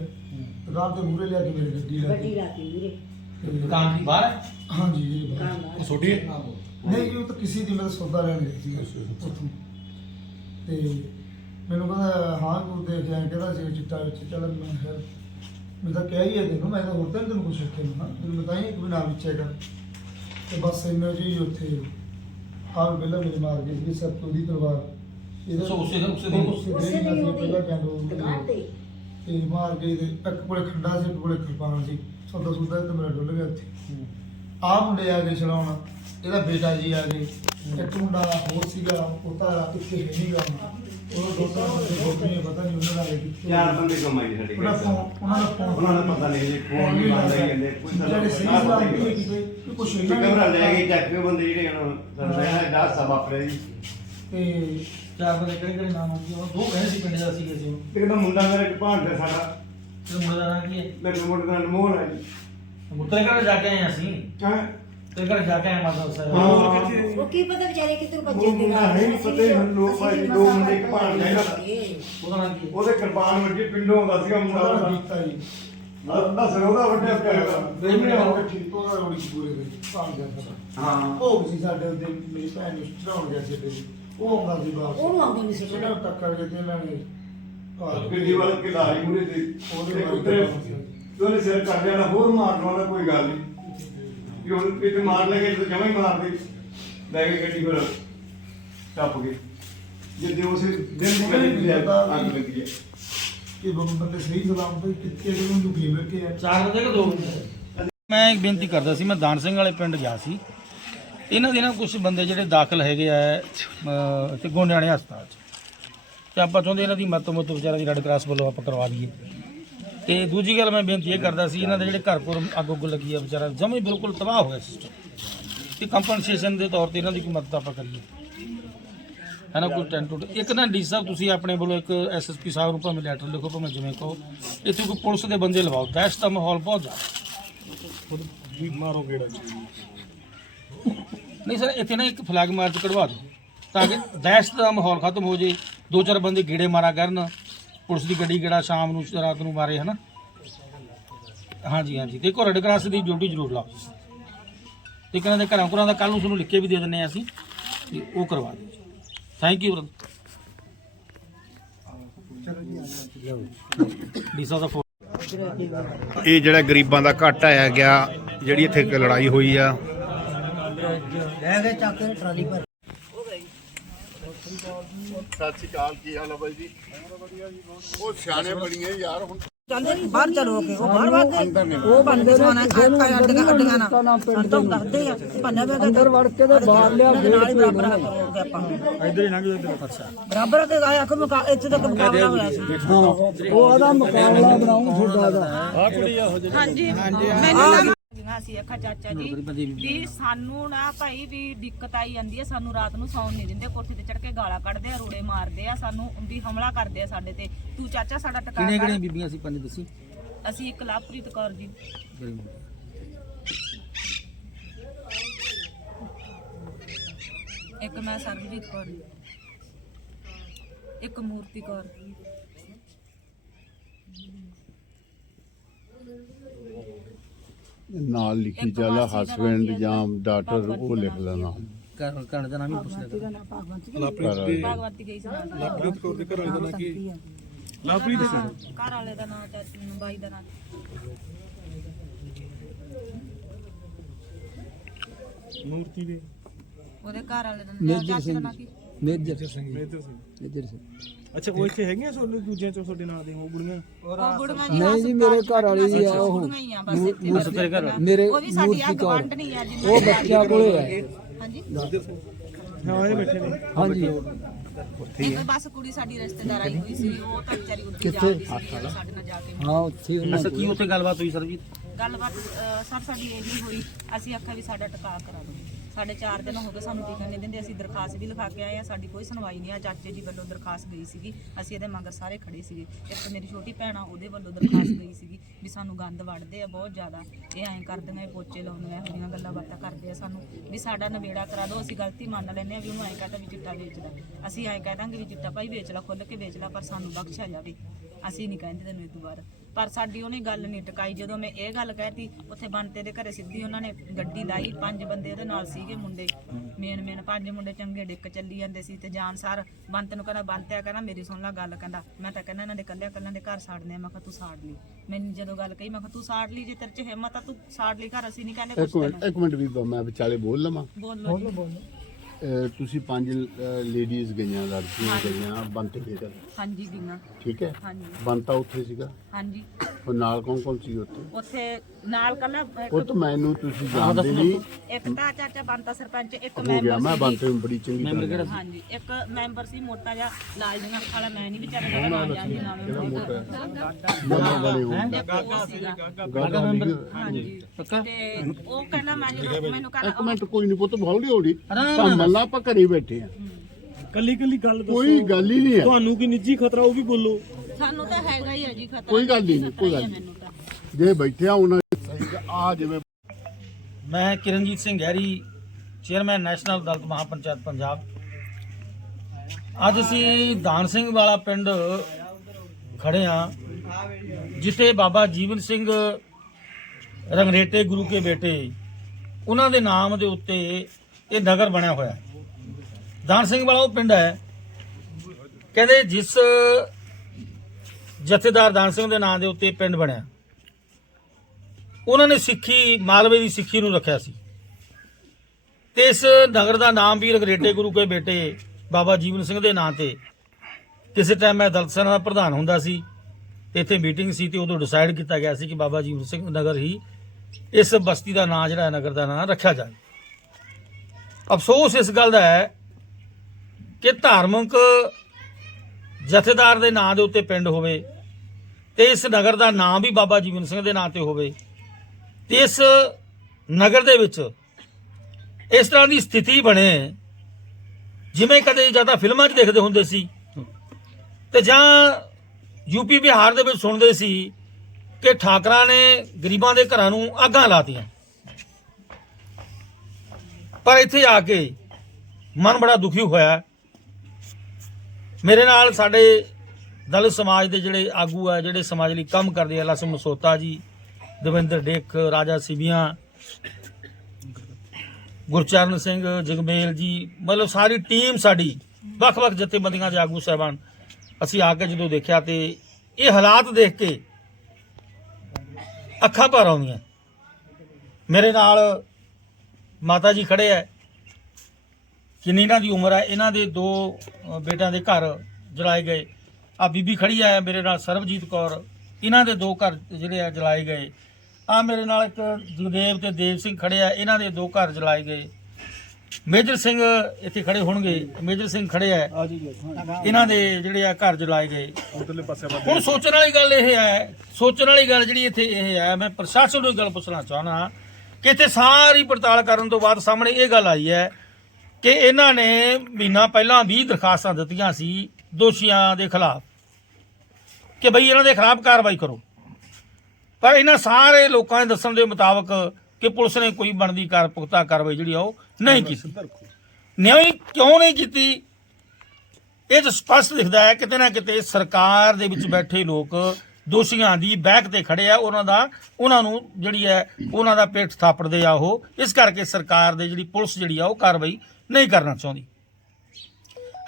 ਦੁਕਾਨ ਤੇ ਮੂਰੇ ਲਿਆ ਕੇ ਮੇਰੀ ਗੱਡੀ ਲਾ ਗੱਡੀ ਲਾ ਕੇ ਦੁਕਾਨ ਦੀ ਬਾਹਰ ਹੈ? ਹਾਂਜੀ ਜੀ ਬਾਹਰ। ਛੋਟੀ ਨਹੀਂ ਉਹ ਤਾਂ ਕਿਸੇ ਦੀ ਮੈਂ ਸੌਦਾ ਲੈਣ ਗਈ ਸੀ ਉੱਥੋਂ। ਤੇ ਮੈਨੂੰ ਕਹਿੰਦਾ ਹਾਂ ਤੂੰ ਦੇਖ ਆਇਆ ਕਹਿੰਦਾ ਸੀ ਚਿੱਟਾ ਵਿੱਚ। ਚੱਲ ਮੈਂ ਫਿਰ ਮੈਂ ਤਾਂ ਕਿਹਾ ਹੀ ਹੈ ਤੈਨੂੰ ਮੈਂ ਤਾਂ ਹੋਰ ਤਾਂ ਨੀ ਤੈਨੂੰ ਕੁਛ ਰੱਖਿਆ ਨਾ ਤੈਨੂੰ ਬਤਾਈ ਕਿ ਵੀ ਨਾ ਵਿੱਚ ਹੈਗਾ। ਤੇ ਬਸ ਇੰਨਾ ਜੀ ਉੱਥੇ ਆਹ ਪਹਿਲਾਂ ਮੇਰੇ ਮਾਰ ਗਏ ਸੀ ਸਭ ਤੋਂ ਦੀ ਤਲਵਾਰ ਅੱਛਾ, ਉਸੇ ਦਿਨ- ਉਸੇ ਦਿਨ? ਉਸੇ ਦਿਨ ਹੀ ਪਹਿਲਾਂ ਕਹਿੰਦੋ ਤੇ ਮਾਰ ਗਏ ਤੇ ਇੱਕ ਕੋਲੇ ਖੰਡਾ ਸੀ ਇੱਕ ਕੋਲੇ ਕਿਰਪਾਨ ਸੀ। ਸੌਦਾ ਸੁਦਾ ਤੇ ਮੇਰਾ ਡੁੱਲ ਗਿਆ ਉੱਥੇ ਆਹ ਮੁੰਡੇ ਆ ਗਏ ਚਲਾਉਣ ਇਹਦਾ ਬੇਟਾ ਜੀ ਆ ਗਏ। ਇੱਕ ਮੁੰਡਾ ਹੋਰ ਸੀਗਾ ਉਹ ਤਾਂ ਇੱਥੇ ਹੈ ਨਹੀਂ ਗਾ। ਉਹ ਦੋ ਚਾਰ ਬੰਦੇ ਗੋਪੀਆਂ ਪਤਾ ਨਹੀਂ ਉਹਨਾਂ ਦਾ ਕਿੱਥੇ ਚਾਰ ਬੰਦੇ ਕਮਾਈ ਸਾਡੇ ਉਹਨਾਂ ਦਾ ਫੋਨ ਉਹਨਾਂ ਦਾ ਫੋਨ ਉਹਨਾਂ ਦਾ ਪਤਾ ਨਹੀਂ ਜੀ ਫੋਨ ਵੀ ਬੰਦ ਹੀ ਜਾਂਦੇ ਕੁਝ ਜਿਹੜੇ ਸਹੀ ਸਲਾਮ ਕੀ ਕਿਤੇ ਕਿ ਕੁਛ ਇਹਨਾਂ ਨੇ ਕਮਰਾ ਲੈ ਕੇ ਚੱਕ ਕੇ ਬੰਦੇ ਜਿਹੜੇ ਹੁਣ ਸਰਦਾਰ ਦਾ ਸਭ ਆਪਣੇ ਜੀ। ਤੇ ਚਾਰ ਬੰਦੇ ਕਿਹੜੇ ਕਿਹੜੇ ਨਾਮ ਹੋਣਗੇ ਉਹ ਦੋ ਕਹਿੰਦੇ ਸੀ ਪਿੰਡ ਦਾ ਸੀਗੇ ਸੀ ਉਹ ਇੱਕ ਤਾਂ ਮੁੰਡਾ ਮੇਰਾ ਇੱਕ ਭਾਂਡਾ ਸਾਡਾ। ਤੇ ਮੁੰਡੇ ਦਾ ਨਾਮ ਕੀ ਹੈ? ਮੇਰੇ ਮੁੰਡੇ ਦਾ ਅਨਮੋਲ ਹੈ ਜੀ। ਮੁੱਤੇ ਘਰ ਜਾ ਕੇ ਆਏ ਹਾਂ ਅਸੀਂ। ਹਾਂ? ਤੇ ਘਰ ਜਾ ਕੇ ਆਏ ਮਾਤਾ ਸਾਹਿਬ। ਹਾਂ। ਉਹ ਕੀ ਪਤਾ ਵਿਚਾਰੇ ਕਿੱਧਰ ਭੱਜੇ ਉਹ ਮੁੰਡਾ ਹੈ ਨਹੀਂ ਪਤਾ ਹੀ ਹੁਣ ਲੋਕ ਭਾਈ ਦੋ ਮੁੰਡੇ ਇੱਕ ਭਾਂਡਾ ਹੈਗਾ ਉਹਦਾ ਨਾਮ ਕੀ ਹੈ? ਉਹਦੇ ਕਿਰਪਾਨ ਵੱਡੀ ਪਿੰਡੋਂ ਆਉਂਦਾ ਸੀਗਾ ਮੁੰਡਾ। ਦਾ ਕੀਤਾ ਜੀ। ਅੱਧਾ ਸਿਰ ਉਹਦਾ ਵੱਡਿਆ ਪਿਆ ਹੈਗਾ। ਦੋਨੇ ਹੋ ਕੇ ਠੀਕ ਤੋਂ ਰੋੜੀ ਪੂਰੇ ਦੇ ਭਾਂ ਗਿਆ ਸਾਡਾ ਹਾਂ। ਉਹ ਵੀ ਸੀ ਸਾਡੇ ਉਹਦੇ ਮੇਰੀ ਭੈਣ ਨੂੰ ਚੜਾਉਣ ਗਿਆ ਸੀ ਤੇ। ਉਹ ਆਉਂਦਾ ਸੀ ਬਾਹਰ ਉਹਨੂੰ ਆਉਂਦੇ ਨਹੀਂ ਸੀ। ਜਿਹੜਾ ਟੱਕਰ ਕੇ ਤੇ ਇਹਨਾਂ ਨੇ ਘਰ ਕਿੰਨੀ ਵਾਰ ਕਿਦਾਰੀ ਮੂਰੇ ਤੇ ਉਹਦੇ ਉਹਦੇ ਨਾਲ ਉੱਤਰੇ ਉਹਨੇ ਸਿਰ ਕੱਟ ਜਾਣਾ ਹੋਰ ਮਾਰ ਲਾਉਣਾ ਕੋਈ ਗੱਲ ਨਹੀਂ। ਕਿ ਹੁਣ ਕਿਤੇ ਮਾਰ ਲਗੇ ਤਾਂ ਜਮਾਂ ਹੀ ਮਾਰ ਦੇ। ਲੈ ਕੇ ਗੱਡੀ ਫਿਰ ਟੱਪ ਗਏ। ਜਿੱਦੇ ਉਸੇ ਦਿਨ ਦੀ ਗੱਡੀ ਤੇ ਅੱਗ ਲੱਗੀ ਹੈ। ਕਿ ਬੰਦੇ ਸਹੀ ਸਲਾਮ ਤੇ ਕਿੱਥੇ ਜਿਹਨੂੰ ਦੁਖੀ ਬੈਠੇ ਆ? ਚਾਰ ਬੰਦੇ ਕਿ ਦੋ ਬੰਦੇ? ਮੈਂ ਇੱਕ ਬੇਨਤੀ ਕਰਦਾ ਸੀ ਮੈਂ ਦਾਨ ਸਿੰਘ ਵਾਲੇ ਪਿੰਡ ਗਿਆ ਸੀ। ਇਹਨਾਂ ਦੇ ਨਾਲ ਕੁਝ ਬੰਦੇ ਜਿਹੜੇ ਦਾਖਲ ਹੈਗੇ ਆ ਤੇ ਗੋਂਡਿਆਣੇ ਹਸਪਤਾਲ 'ਚ। ਤੇ ਆਪਾਂ ਚਾਹੁੰਦੇ ਇਹਨਾਂ ਦੀ ਮਦਦ ਮੁੱਤ ਵਿਚਾਰਾ ਦੀ ਰੈੱਡ ਕਰਾਸ ਵੱਲੋਂ ਆਪਾਂ ਕਰਵਾ ਦਈਏ। ਤੇ ਦੂਜੀ ਗੱਲ ਮੈਂ ਬੇਨਤੀ ਇਹ ਕਰਦਾ ਸੀ ਇਹਨਾਂ ਦੇ ਜਿਹੜੇ ਘਰ ਕੋਲ ਅੱਗ ਉੱਗ ਲੱਗੀ ਆ ਵਿਚਾਰਾ ਜਮਾ ਹੀ ਬਿਲਕੁਲ ਤਬਾਹ ਹੋਇਆ ਸਿਸਟਮ ਤੇ ਕੰਪਨਸੇਸ਼ਨ ਦੇ ਤੌਰ ਤੇ ਇਹਨਾਂ ਦੀ ਕੋਈ ਮਦਦ ਆਪਾਂ ਕਰੀਏ। ਹੈ ਨਾ ਕੋਈ ਟੈਂਟ ਟੁੱਟ। ਇੱਕ ਨਾ ਡੀ ਸਾਹਿਬ ਤੁਸੀਂ ਆਪਣੇ ਵੱਲੋਂ ਇੱਕ ਐਸਐਸਪੀ ਸਾਹਿਬ ਨੂੰ ਭਾਵੇਂ ਲੈਟਰ ਲਿਖੋ ਭਾਵੇਂ ਜਿਵੇਂ ਕਹੋ ਇੱਥੇ ਕੋਈ ਪੁਲਿਸ ਦੇ ਬੰਦੇ ਲਵਾਓ। ਦਹਿਸ਼ਤ ਦਾ ਮਾਹੌਲ ਬਹੁਤ ਜ਼ਿਆਦਾ। ਮਾਰੋ ਗੇੜਾ ਨਹੀਂ ਸਰ ਇੱਥੇ ਨਾ ਇੱਕ ਫਲੈਗ ਮਾਰਚ ਕਢਵਾ ਦਿਓ ਤਾਂ ਕਿ ਦਹਿਸ਼ਤ ਦਾ ਮਾਹੌਲ ਖਤਮ ਹੋ ਜੇ। ਦੋ ਚਾਰ ਬੰਦੇ ਗੇੜੇ ਮਾਰਾ ਕਰਨ ਪੁਲਿਸ ਦੀ ਗੱਡੀ ਗੇੜਾ ਸ਼ਾਮ ਨੂੰ ਰਾਤ ਨੂੰ ਮਾਰੇ ਹਨਾ? ਹਾਂਜੀ ਹਾਂਜੀ। ਤੇ ਘੋੜਾ ਕਰਾਸ ਦੀ ਡਿਊਟੀ ਜ਼ਰੂਰ ਲਾਓ। ਤੇ ਕਹਿੰਦੇ ਘਰਾਂ ਘਰਾਂ ਦਾ ਕੱਲ ਨੂੰ ਤੁਹਾਨੂੰ ਲਿਖ ਕੇ ਵੀ ਦੇ ਦਿੰਨੇ ਆ ਅਸੀਂ ਤੇ ਉਹ ਕਰਵਾ ਦਿਓ। ਥੈਂਕ ਯੂ ਡੀਸਾ ਦਾ ਫੋਨ ਇਹ ਜਿਹੜਾ ਗਰੀਬਾਂ ਦਾ ਘਾਟਾ ਆਇਆ ਗਿਆ ਜਿਹੜੀ ਇੱਥੇ ਲੜਾਈ ਹੋਈ ਆ। ਲੈ ਗਏ ਚੱਕ ਕੇ ਟਰਾਲੀ ਭਰ ਜਾਂਦੇ ਨਹੀਂ ਬਾਹਰ ਚਲੋ ਕੇ ਉਹ ਬਾਹਰ ਵਾਦੇ ਉਹ ਬੰਦੇ ਸੋਨਾ ਅੱਡੀਆਂ ਅੱਡੀਆਂ ਨਾ ਤੋਂ ਕਰਦੇ ਆ ਪੰਨਾ ਵੇ ਅੰਦਰ ਵੜ ਕੇ ਤੇ ਬਾਹਰ ਲਿਆ ਨਾਲ ਹੀ ਬਰਾਬਰ ਹੋ ਗਿਆ ਆਪਾਂ। ਇੱਧਰ ਹੀ ਲੰਘ ਇੱਧਰ ਅੱਛਾ ਬਰਾਬਰ ਕੇ ਆਇਆ ਕਿ ਮੁਕਾ ਇੱਥੇ ਤੱਕ ਮੁਕਾਬਲਾ ਹੋਇਆ ਸੀ। ਉਹ ਆਦਾ ਮੁਕਾਬਲਾ ਬਣਾਉਂ ਤੁਹਾਡਾ ਦਾ ਹਾਂਜੀ। ਮੈਨੂੰ ਸੀਗੀਆਂ ਅਸੀਂ ਆਖਿਆ ਚਾਚਾ ਜੀ ਵੀ ਸਾਨੂੰ ਨਾ ਭਾਈ ਵੀ ਦਿੱਕਤ ਆਈ ਜਾਂਦੀ ਹੈ ਸਾਨੂੰ ਰਾਤ ਨੂੰ ਸੌਣ ਨਹੀਂ ਦਿੰਦੇ ਕੋਠੇ ਤੇ ਚੜ ਕੇ ਗਾਲਾਂ ਕੱਢਦੇ ਆ ਰੋੜੇ ਮਾਰਦੇ ਆ ਸਾਨੂੰ ਵੀ ਹਮਲਾ ਕਰਦੇ ਆ ਸਾਡੇ ਤੇ। ਤੂੰ ਚਾਚਾ ਸਾਡਾ ਟਿਕਾ ਕਿਹੜੀਆਂ ਕਿਹੜੀਆਂ ਬੀਬੀਆਂ ਸੀ ਪੰਜ ਦੱਸੀ? ਅਸੀਂ ਇੱਕ ਲਵਪ੍ਰੀਤ ਕੌਰ ਜੀ। ਇੱਕ ਮੈਂ ਸਰਬਜੀਤ ਕੌਰ। ਇੱਕ ਮੂਰਤੀ ਕੌਰ। ਨਾਲ ਲਿਖੀ ਦਾ ਹਸਬੈਂਡ ਨਾਮ ਜਾਂ? ਡਾਟਰ ਉਹ ਲਿਖ ਲੈਣਾ। ਘਰ ਘਰ ਦਾ ਨਾਮ ਹੀ ਪੁੱਛ ਲਿਆ ਘਰ ਵਾਲੇ। ਭਗਵਤੀ ਗਈ ਸੀ। ਲਵਪ੍ਰੀਤ ਕੌਰ ਦੇ ਘਰ ਵਾਲੇ ਦਾ ਨਾਂ। ਕੀ ਲਵਪ੍ਰੀਤ ਹਾਂ, ਘਰ ਵਾਲੇ ਦਾ ਨਾਮ ਤੇ ਬਾਈ ਦਾ ਨਾਮ। ਮੂਰਤੀ ਦੇ। ਉਹਦੇ ਘਰ ਵਾਲੇ ਦਾ ਨਾਮ ਚਾਚੇ ਦਾ ਨਾਮ ਕੀ? ਮੇਜਰ ਸਿੰਘ ਮੇਜਰ ਸਿੰਘ ਮੇਜਰ ਸਿੰਘ। ਅੱਛਾ ਉਹ ਇੱਥੇ ਹੈਗੀਆਂ ਤੁਹਾਡੇ ਦੂਜਿਆਂ ਚੋਂ ਤੁਹਾਡੇ ਨਾਂ ਦੇ ਉਹ ਜੀ ਨਹੀਂ ਜੀ ਮੇਰੇ ਘਰ ਵਾਲੀ ਜੀ ਆ ਉਹ। ਆ ਬਸ ਇੱਥੇ ਘਰ? ਮੇਰੇ ਉਹ ਵੀ ਸਾਡੀ ਮੂਰਤੀ ਅੱਗ ਕੌਰ ਵੰਡ ਨਹੀਂ ਆ ਜਿੰਨਾ ਉਹ ਬੱਚਿਆਂ ਕੋਲੇ ਹੈ। ਹਾਂਜੀ? ਹਾਂ ਇਹ ਬੈਠੇ ਨੇ। ਹਾਂਜੀ। ਇੱਕ ਬਸ ਕੁੜੀ ਸਾਡੀ ਰਿਸ਼ਤੇਦਾਰ ਆਈ ਹੋਈ ਸੀ ਉਹ ਤਾਂ ਵਿਚਾਰੀ ਉੱਥੇ ਜਾ ਰਹੀ ਸੀ ਸਾਡੇ ਨਾਲ ਜਾ ਕੇ। ਹਾਂ ਉੱਥੇ ਉਹਨਾਂ ਅੱਛਾ ਕੀ ਉੱਥੇ ਗੱਲਬਾਤ ਹੋਈ ਸਰਜੀਤ ਗੱਲਬਾਤ ਅਹ, ਸਰ ਸਾਡੀ ਇਹੀ ਹੋਈ ਅਸੀਂ ਆਖਿਆ ਵੀ ਸਾਡਾ ਟਿਕਾ ਕਰਾ ਦਿਓ। ਸਾਡੇ 4 ਦਿਨ ਹੋ ਗਏ ਸਾਨੂੰ ਟਿਕਣ ਨਹੀਂ ਦਿੰਦੇ, ਅਸੀਂ ਦਰਖਾਸਤ ਵੀ ਲਿਖਾ ਕੇ ਆਏ ਆ, ਸਾਡੀ ਕੋਈ ਸੁਣਵਾਈ ਨਹੀਂ ਆ। ਚਾਚੇ ਜੀ ਵੱਲੋਂ ਦਰਖਾਸਤ ਗਈ ਸੀਗੀ, ਅਸੀਂ ਇਹਦੇ ਮਗਰ ਸਾਰੇ ਖੜੇ ਸੀਗੇ। ਇੱਕ ਮੇਰੀ ਛੋਟੀ ਭੈਣ ਆ, ਉਹਦੇ ਵੱਲੋਂ ਦਰਖਾਸਤ ਗਈ ਸੀਗੀ ਵੀ ਸਾਨੂੰ ਗੰਦ ਵੜਦੇ ਆ ਬਹੁਤ ਜ਼ਿਆਦਾ। ਇਹ ਐਂ ਕਰਦੀਆਂ, ਇਹ ਪੋਚੇ ਲਾਉਂਦੇ ਇਹੋ ਜਿਹੀਆਂ ਗੱਲਾਂ ਬਾਤਾਂ ਕਰਦੇ ਆ ਸਾਨੂੰ ਵੀ ਸਾਡਾ ਨਵੇੜਾ ਕਰਾ ਦਿਓ, ਅਸੀਂ ਗਲਤੀ ਮੰਨ ਲੈਂਦੇ ਆ ਵੀ ਉਹਨੂੰ ਐਂ ਕਹਤਾ ਵੀ ਚਿੱਟਾ ਵੇਚਦਾ ਅਸੀਂ ਐਂ ਕਹਿ ਦਾਂਗੇ ਵੀ ਚਿੱਟਾ ਭਾਈ ਵੇਚ ਲਾ ਖੁੱਲ ਕੇ ਵੇਚ ਲਾ, ਪਰ ਸਾਨੂੰ ਬਖਸ਼ਿਆ ਜਾਵੇ। ਅਸੀਂ ਨਹੀਂ ਕਹਿੰਦੇ ਤੈਨੂੰ ਇਹ ਤੋਂ ਬਾਅਦ। ਪਰ ਸਾਡੀ ਉਹਨੇ ਗੱਲ ਨਹੀਂ ਟਿਕਾਈ। ਜਦੋਂ ਮੈਂ ਇਹ ਗੱਲ ਕਹਿਤੀ ਉੱਥੇ ਬੰਤੇ ਦੇ ਘਰੇ ਸਿੱਧੀ ਉਹਨਾਂ ਨੇ ਗੱਡੀ ਲਾਈ ਪੰਜ ਬੰਦੇ ਉਹਦੇ ਨਾਲ ਸੀਗੇ ਮੁੰਡੇ। ਮੇਨ ਮੇਨ ਪੰਜ ਮੁੰਡੇ ਚੰਗੇ ਡਿੱਕ ਚੱਲੀ ਜਾਂਦੇ ਸੀ ਤੇ ਜਾਨ ਸਾਰ ਬੰਤ ਨੂੰ ਕਹਿੰਦਾ ਬੰਤਿਆ ਕਹਿੰਦਾ ਮੇਰੀ ਸੁਣ ਲੈ ਗੱਲ ਕਹਿੰਦਾ। ਮੈਂ ਤਾਂ ਕਹਿੰਦਾ ਇਹਨਾਂ ਦੇ ਕੱਲਿਆਂ ਕੱਲਿਆਂ ਦੇ ਘਰ ਸਾੜਨੇ ਆ। ਮੈਂ ਕਿਹਾ ਤੂੰ ਸਾੜ ਲਈ। ਮੈਨੂੰ ਜਦੋਂ ਗੱਲ ਕਹੀ ਮੈਂ ਕਿਹਾ ਤੂੰ ਸਾੜ ਲਈ ਜੇ ਤੇਰੇ ਚ ਹਿੰਮਤ ਆ ਤੂੰ ਸਾੜ ਲਈ ਘਰ। ਅਸੀਂ ਨਹੀਂ ਕਹਿੰਦੇ ਇੱਕ ਮਿੰਟ ਇੱਕ ਮਿੰਟ ਵੀ ਮੈਂ ਵਿਚਾਲੇ ਬੋਲ ਲਵਾਂ। ਬੋਲੋ। ਅਹ ਤੁਸੀਂ ਪੰਜ ਲੇਡੀਜ਼ ਗਈਆਂ ਲੜਕੀਆਂ ਗਈਆਂ ਬੰਤ ਦੇ ਘਰ ਹਾਂਜੀ ਦੀਨਾ ਠੀਕ ਹੈ? ਹਾਂਜੀ। ਬੰਤਾ ਉੱਥੇ ਸੀਗਾ। ਹਾਂਜੀ। ਉਹ ਨਾਲ ਕੌਣ ਕੌਣ ਸੀ ਉੱਥੇ? ਉੱਥੇ ਨਾਲ ਕੱਲਾ ਉਹ ਤਾਂ ਮੈਨੂੰ ਤੁਸੀਂ ਜਾਣਦੇ ਨਹੀਂ। ਇੱਕ ਤਾਂ ਚਾਚਾ ਬੰਤਾ ਸਰਪੰਚ ਇੱਕ ਹੋ ਗਿਆ ਮੈਂ ਸੀ ਬੰਤੇ ਨੂੰ ਬੜੀ ਚੰਗੀ ਤਰ੍ਹਾਂ ਜਾਣਦਾ। ਹਾਂਜੀ ਇੱਕ ਮੈਂਬਰ ਸੀ ਮੋਟਾ ਜਿਹਾ ਲਾਲ ਜਿਹਾ ਅੱਖਾਂ ਵਾਲਾ ਮੈਂ ਨਹੀਂ ਵਿਚਾਰਾ ਦਾ ਨਾਮ ਜਾਣਦੀ ਨਾਮ ਕਿਹੜਾ ਉਹਦਾ। ਮੋਟਾ ਬਣੇ ਹੋ। ਇੱਕ ਗਾਗਾ ਮੈਂਬਰ। ਹਾਂਜੀ। ਤੇ ਉਹ ਕਹਿੰਦਾ ਮੈਂ ਜਦੋਂ ਮੈਨੂੰ ਇੱਕ ਕਹਿੰਦਾ ਮਿੰਟ ਕੋਈ ਨਹੀਂ ਪੁੱਤ ਹੌਲੀ। ਹੌਲੀ ਤਾਂ ਮੱਲਾ ਆਪਾਂ ਘਰੇ ਬੈਠੇ ਆ। ਕੱਲੀ ਕੱਲੀ ਗੱਲ ਦੱਸੋ। ਕੋਈ ਗੱਲ ਹੀ ਨਹੀਂ ਹੈ। ਤੁਹਾਨੂੰ ਕੀ ਨਿੱਜੀ ਖਤਰਾ ਉਹ ਵੀ ਬੋਲੋ। ਸਾਨੂੰ ਤਾਂ ਹੈਗਾ ਹੀ ਆ ਜੀ ਖਤਰਾ। ਕੋਈ ਗੱਲ ਨਹੀਂ, ਕੋਈ ਗੱਲ ਤਾਂ। ਜੇ ਬੈਠੇ ਆ ਉਹਨਾਂ ਸਹੀ ਆ ਜਿਵੇਂ। ਮੈਂ ਕਿਰਨਜੀਤ ਸਿੰਘ ਗਹਿਰੀ ਚੇਅਰਮੈਨ ਨੈਸ਼ਨਲ ਦਲਤ ਮਹਾਪੰਚਾਇਤ ਪੰਜਾਬ। ਅੱਜ ਅਸੀਂ ਦਾਨ ਸਿੰਘ ਵਾਲਾ ਪਿੰਡ ਖੜੇ ਆ ਜਿੱਥੇ ਬਾਬਾ ਜੀਵਨ ਸਿੰਘ ਰੰਗਰੇਟੇ ਗੁਰੂ ਕੇ ਬੇਟੇ ਉਹਨਾਂ ਦੇ ਨਾਮ ਦੇ ਉੱਤੇ ਇਹ ਨਗਰ ਬਣਿਆ ਹੋਇਆ ਹੈ। ਦਾਨ ਸਿੰਘ ਵਾਲਾ ਉਹ ਪਿੰਡ ਹੈ। ਕਹਿੰਦੇ ਜਿਸ ਜਥੇਦਾਰ ਦਾਨ ਸਿੰਘ ਦੇ ਨਾਂ ਦੇ ਉੱਤੇ ਪਿੰਡ ਬਣਿਆ, ਉਹਨਾਂ ਨੇ ਸਿੱਖੀ, ਮਾਲਵੇ ਦੀ ਸਿੱਖੀ ਨੂੰ ਰੱਖਿਆ ਸੀ। ਤੇ ਇਸ ਨਗਰ ਦਾ ਨਾਮ ਵੀ ਰਗਰੇਟੇ ਗੁਰੂ ਕੇ ਬੇਟੇ ਬਾਬਾ ਜੀਵਨ ਸਿੰਘ ਦੇ ਨਾਂ ਤੇ। ਕਿਸੇ ਟਾਈਮ ਮੈਂ ਦਲਤ ਸੈਨਾ ਦਾ ਪ੍ਰਧਾਨ ਹੁੰਦਾ ਸੀ, ਤੇ ਇੱਥੇ ਮੀਟਿੰਗ ਸੀ ਤੇ ਉਦੋਂ ਡਿਸਾਈਡ ਕੀਤਾ ਗਿਆ ਸੀ ਕਿ ਬਾਬਾ ਜੀਵਨ ਸਿੰਘ ਨਗਰ ਹੀ ਇਸ ਬਸਤੀ ਦਾ ਨਾਂ ਜਿਹੜਾ ਨਗਰ ਦਾ ਨਾਂ ਰੱਖਿਆ ਜਾਵੇ। ਅਫਸੋਸ ਇਸ ਗੱਲ ਦਾ ਹੈ ਕਿ ਧਾਰਮਿਕ ਜਥੇਦਾਰ ਦੇ ਨਾਂ ਦੇ ਉੱਤੇ ਪਿੰਡ ਹੋਵੇ ਤੇ ਇਸ ਨਗਰ ਦਾ ਨਾਮ ਵੀ ਬਾਬਾ ਜੀਵਨ ਸਿੰਘ ਦੇ ਨਾਂ ਤੇ ਹੋਵੇ ਤੇ ਇਸ ਨਗਰ ਦੇ ਵਿੱਚ ਇਸ ਤਰ੍ਹਾਂ ਦੀ ਸਥਿਤੀ ਬਣੇ ਜਿਵੇਂ ਕਦੇ ਜ਼ਿਆਦਾ ਫਿਲਮਾਂ 'ਚ ਦੇਖਦੇ ਹੁੰਦੇ ਸੀ ਤੇ ਜਾਂ ਯੂਪੀ ਬਿਹਾਰ ਦੇ ਵਿੱਚ ਸੁਣਦੇ ਸੀ ਕਿ ਠਾਕਰਾ ਨੇ ਗਰੀਬਾਂ ਦੇ ਘਰਾਂ ਨੂੰ ਅੱਗਾਂ ਲਾਤੀਆਂ। ਪਰ ਇੱਥੇ ਆ ਕੇ ਮਨ ਬੜਾ ਦੁਖੀ ਹੋਇਆ। ਮੇਰੇ ਨਾਲ ਸਾਡੇ ਦਲਿਤ ਸਮਾਜ ਦੇ ਜਿਹੜੇ ਆਗੂ ਆ, ਜਿਹੜੇ ਸਮਾਜ ਲਈ ਕੰਮ ਕਰਦੇ ਆ, ਲਸਮ ਮਸੋਤਾ ਜੀ, ਦਵਿੰਦਰ ਡੇਕ, ਰਾਜਾ ਸਿਬੀਆਂ, ਗੁਰਚਰਨ ਸਿੰਘ, ਜਗਮੇਲ ਜੀ, ਮਤਲਬ ਸਾਰੀ ਟੀਮ ਸਾਡੀ, ਵੱਖ-ਵੱਖ ਜਥੇਬੰਦੀਆਂ ਦੇ ਆਗੂ ਸਾਹਿਬਾਨ, ਅਸੀਂ ਆ ਕੇ ਜਦੋਂ ਦੇਖਿਆ ਤੇ ਇਹ ਹਾਲਾਤ ਦੇਖ ਕੇ ਅੱਖਾਂ ਭਰ ਆਉਂਦੀਆਂ। ਮੇਰੇ ਨਾਲ ਮਾਤਾ ਜੀ ਖੜੇ ਐ ਕਿੰਨੀ ਇਹਨਾਂ ਦੀ ਉਮਰ ਹੈ ਇਹਨਾਂ ਦੇ ਦੋ ਬੇਟਿਆਂ ਦੇ ਘਰ ਜਲਾਏ ਗਏ। ਆ ਬੀਬੀ ਖੜੀ ਹੈ ਮੇਰੇ ਨਾਲ ਸਰਬਜੀਤ ਕੌਰ। ਇਹਨਾਂ ਦੇ ਦੋ ਘਰ ਜਿਹੜੇ ਆ ਜਲਾਏ ਗਏ। ਆ ਮੇਰੇ ਨਾਲ ਇੱਕ ਜਗਦੇਵ ਤੇ ਦੇਵ ਸਿੰਘ ਖੜੇ ਆ ਇਹਨਾਂ ਦੇ ਦੋ ਘਰ ਜਲਾਏ ਗਏ। ਮੇਜਰ ਸਿੰਘ ਇੱਥੇ ਖੜੇ ਹੋਣਗੇ। ਮੇਜਰ ਸਿੰਘ ਖੜੇ ਆ ਇਹਨਾਂ ਦੇ ਜਿਹੜੇ ਆ ਘਰ ਜਲਾਏ ਗਏ। ਉਧਰਲੇ ਪਾਸੇ ਆਪਾਂ ਹੁਣ ਸੋਚਣ ਵਾਲੀ ਗੱਲ ਇਹ ਹੈ ਸੋਚਣ ਵਾਲੀ ਗੱਲ ਜਿਹੜੀ ਇੱਥੇ ਇਹ ਹੈ ਮੈਂ ਪ੍ਰਸ਼ਾਸਨ ਨੂੰ ਗੱਲ ਪੁੱਛਣਾ ਚਾਹਣਾ ਕਿ ਇੱਥੇ ਸਾਰੀ ਪੜਤਾਲ ਕਰਨ ਤੋਂ ਬਾਅਦ ਸਾਹਮਣੇ ਇਹ ਗੱਲ ਆਈ ਹੈ ਕਿ ਇਹਨਾਂ ਨੇ ਮਹੀਨਾ ਪਹਿਲਾਂ 20 ਦਰਖਾਸਤਾਂ ਦਿੱਤੀਆਂ ਸੀ ਦੋਸ਼ੀਆਂ ਦੇ ਖਿਲਾਫ ਕਿ ਬਈ ਇਹਨਾਂ ਦੇ ਖਿਲਾਫ ਕਾਰਵਾਈ ਕਰੋ। ਪਰ ਇਹਨਾਂ ਸਾਰੇ ਲੋਕਾਂ ਦੇ ਦੱਸਣ ਦੇ ਮੁਤਾਬਕ ਕਿ ਪੁਲਿਸ ਨੇ ਕੋਈ ਬਣਦੀ ਕਾਰ ਪੁਖਤਾ ਕਾਰਵਾਈ ਜਿਹੜੀ ਆ ਉਹ ਨਹੀਂ ਕੀਤੀ। ਨਹੀਂ ਕਿਉਂ ਨਹੀਂ ਕੀਤੀ? ਇਹ ਤਾਂ ਸਪਸ਼ਟ ਦਿਖਦਾ ਹੈ ਕਿਤੇ ਨਾ ਕਿਤੇ ਸਰਕਾਰ ਦੇ ਵਿੱਚ ਬੈਠੇ ਲੋਕ ਦੋਸ਼ੀਆਂ ਦੀ ਬੈਕ ਤੇ ਖੜੇ ਆ ਉਹਨਾਂ ਦਾ ਉਹਨਾਂ ਨੂੰ ਜਿਹੜੀ ਹੈ ਉਹਨਾਂ ਦਾ ਪੇਟ ਥਾਪੜਦੇ ਆ ਉਹ। ਇਸ ਕਰਕੇ ਸਰਕਾਰ ਦੇ ਜਿਹੜੀ ਪੁਲਿਸ ਜਿਹੜੀ ਆ ਉਹ ਕਾਰਵਾਈ ਨਹੀਂ ਕਰਨਾ ਚਾਹੁੰਦੀ।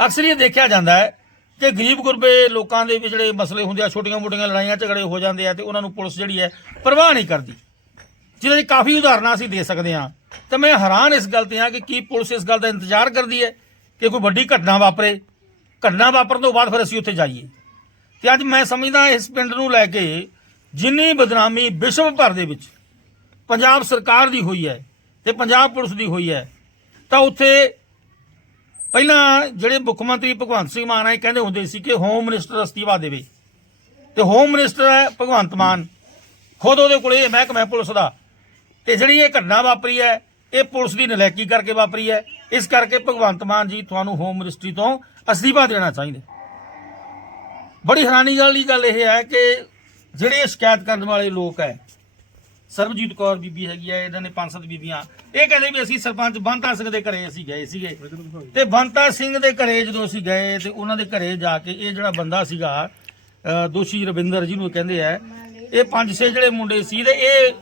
ਅਕਸਰ ਇਹ ਦੇਖਿਆ ਜਾਂਦਾ ਹੈ ਕਿ ਗਰੀਬ ਗੁਰਬੇ ਲੋਕਾਂ ਦੇ ਵਿੱਚ ਜਿਹੜੇ ਮਸਲੇ ਹੁੰਦੇ ਆ, ਛੋਟੀਆਂ-ਮੋਟੀਆਂ ਲੜਾਈਆਂ, ਝਗੜੇ ਹੋ ਜਾਂਦੇ ਆ ਤੇ ਉਹਨਾਂ ਨੂੰ ਪੁਲਿਸ ਜਿਹੜੀ ਹੈ ਪਰਵਾਹ ਨਹੀਂ ਕਰਦੀ। ਜਿਹਦੇ ਦੀ ਕਾਫੀ ਉਦਾਹਰਨਾਂ ਅਸੀਂ ਦੇ ਸਕਦੇ ਹਾਂ। ਤਾਂ ਮੈਂ ਹੈਰਾਨ ਇਸ ਗੱਲ ਤੇ ਹਾਂ ਕਿ ਕੀ ਪੁਲਿਸ ਇਸ ਗੱਲ ਦਾ ਇੰਤਜ਼ਾਰ ਕਰਦੀ ਹੈ ਕਿ ਕੋਈ ਵੱਡੀ ਘਟਨਾ ਵਾਪਰੇ। ਘਟਨਾ ਵਾਪਰਨ ਤੋਂ ਬਾਅਦ ਫਿਰ ਅਸੀਂ ਉੱਥੇ ਜਾਈਏ। ਤੇ ਅੱਜ ਮੈਂ ਸਮਝਦਾ ਇਸ ਪਿੰਡ ਨੂੰ ਲੈ ਕੇ ਜਿੰਨੀ ਬਦਨਾਮੀ ਵਿਸ਼ਵ ਭਰ ਦੇ ਵਿੱਚ ਪੰਜਾਬ ਸਰਕਾਰ ਦੀ ਹੋਈ ਹੈ ਤੇ ਪੰਜਾਬ ਪੁਲਿਸ ਦੀ ਹੋਈ ਹੈ ਤਾਂ ਉੱਥੇ ਪਹਿਲਾਂ ਜਿਹੜੇ ਮੁੱਖ ਮੰਤਰੀ ਭਗਵੰਤ ਸਿੰਘ ਮਾਨ ਆਏ ਕਹਿੰਦੇ ਹੁੰਦੇ ਸੀ ਕਿ ਹੋਮ ਮਿਨਿਸਟਰ ਅਸਤੀਫਾ ਦੇਵੇ। ਤੇ ਹੋਮ ਮਿਨਿਸਟਰ ਹੈ ਭਗਵੰਤ ਮਾਨ। ਖੁਦ ਉਹਦੇ ਕੋਲੇ ਇਹ ਮਹਿਕਮਾ ਹੈ ਪੁਲਿਸ ਦਾ। ਤੇ ਜਿਹੜੀ ਇਹ ਘਟਨਾ ਵਾਪਰੀ ਹੈ, ਇਹ ਪੁਲਿਸ ਦੀ ਨਲਾਇਕੀ ਕਰਕੇ ਵਾਪਰੀ ਹੈ। ਇਸ ਕਰਕੇ ਭਗਵੰਤ ਮਾਨ ਜੀ ਤੁਹਾਨੂੰ ਹੋਮ ਮਿਨਿਸਟਰੀ ਤੋਂ ਅਸਤੀਫਾ ਦੇਣਾ ਚਾਹੀਦਾ। ਬੜੀ ਹੈਰਾਨੀ ਵਾਲੀ ਗੱਲ ਇਹ ਹੈ ਕਿ ਜਿਹੜੇ ਸ਼ਿਕਾਇਤ ਕਰਨ ਵਾਲੇ ਲੋਕ ਹੈ ਸਰਬਜੀਤ ਕੌਰ ਬੀਬੀ ਹੈਗੀ ਹੈ ਇਹਨਾਂ ਨੇ ਪੰਜ ਸੱਤ ਬੀਬੀਆਂ। ਇਹ ਕਹਿੰਦੇ ਵੀ ਅਸੀਂ ਸਰਪੰਚ ਬੰਤਾ ਸਿੰਘ ਦੇ ਘਰੇ ਅਸੀਂ ਗਏ ਸੀਗੇ। ਤੇ ਬੰਤਾ ਸਿੰਘ ਦੇ ਘਰੇ ਜਦੋਂ ਅਸੀਂ ਗਏ ਤੇ ਉਹਨਾਂ ਦੇ ਘਰੇ ਜਾ ਕੇ ਇਹ ਜਿਹੜਾ ਬੰਦਾ ਸੀਗਾ ਦੋਸ਼ੀ ਰਵਿੰਦਰ ਜਿਹਨੂੰ ਕਹਿੰਦੇ ਆ, ਇਹ ਪੰਜ ਛੇ ਜਿਹੜੇ ਮੁੰਡੇ ਸੀ ਤੇ ਇਹ